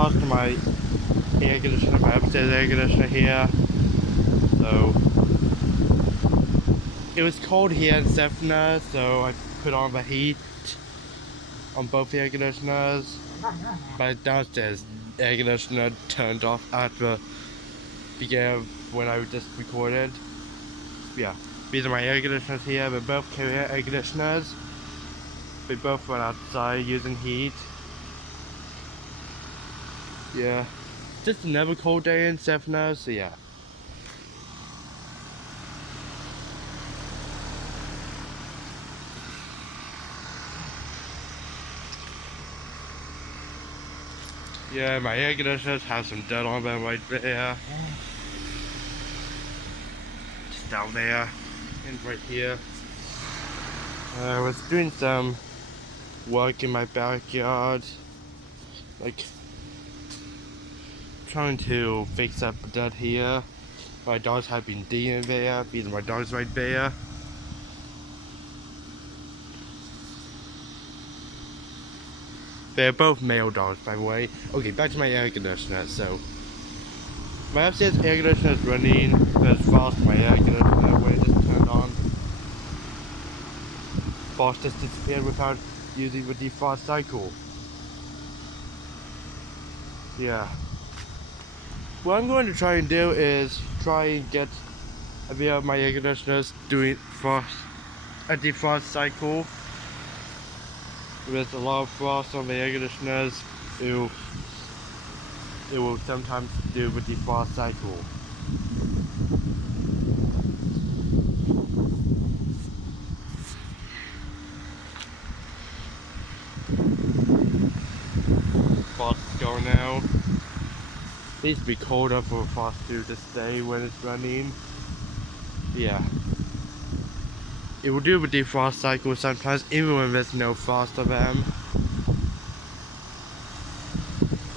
defrost my air conditioner, my upstairs air conditioner here. So it was cold here in Sefna, so I put on the heat on both air conditioners. My downstairs air conditioner turned off at the beginning when I just recorded. Yeah, these are my air conditioners here. They're both Carrier air conditioners. They both run outside using heat. Yeah, just another cold day in Sefna, so yeah. Yeah, my air conditioners have some dirt on them right there. Just down there and right here. I was doing some work in my backyard, like trying to fix up the dirt here. My dogs have been digging there, these are my dogs right there. They're both male dogs, by the way. Okay, back to my air conditioner. So, my upstairs air conditioner is running. There's frost in my air conditioner when it just turned on. Frost just disappeared without using the defrost cycle. Yeah. What I'm going to try and do is try and get a bit of my air conditioners doing a defrost cycle. With a lot of frost on the air conditioners, it will sometimes do the defrost cycle. Frost is going now. Needs to be colder for frost to stay when it's running. Yeah. It will do the defrost cycle sometimes even when there's no frost on them.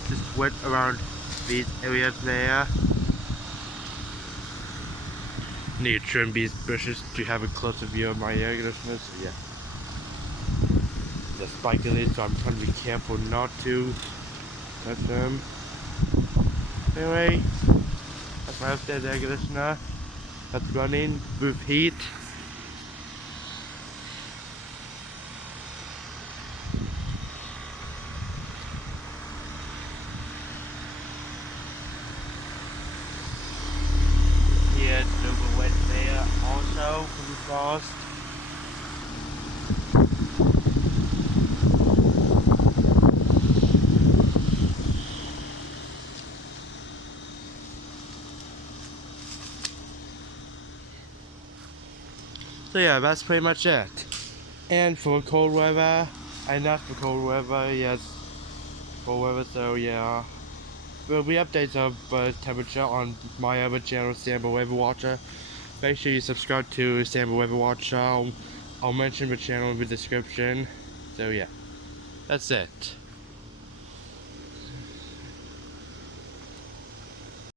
Just wet around these areas there. Need to trim these bushes to have a closer view of my air conditioners, so yeah. The spike in it, so I'm trying to be careful not to touch them. Anyway, that's my upstairs air conditioner. That's running with heat. Yeah, it's super wet there also from the frost. So yeah, that's pretty much it. And for cold weather, and not for cold weather, yes, cold weather, so yeah. There'll be updates of temperature on my other channel, Sambo Weather Watcher. Make sure you subscribe to Sambo Weather Watcher. I'll mention the channel in the description. So yeah, that's it.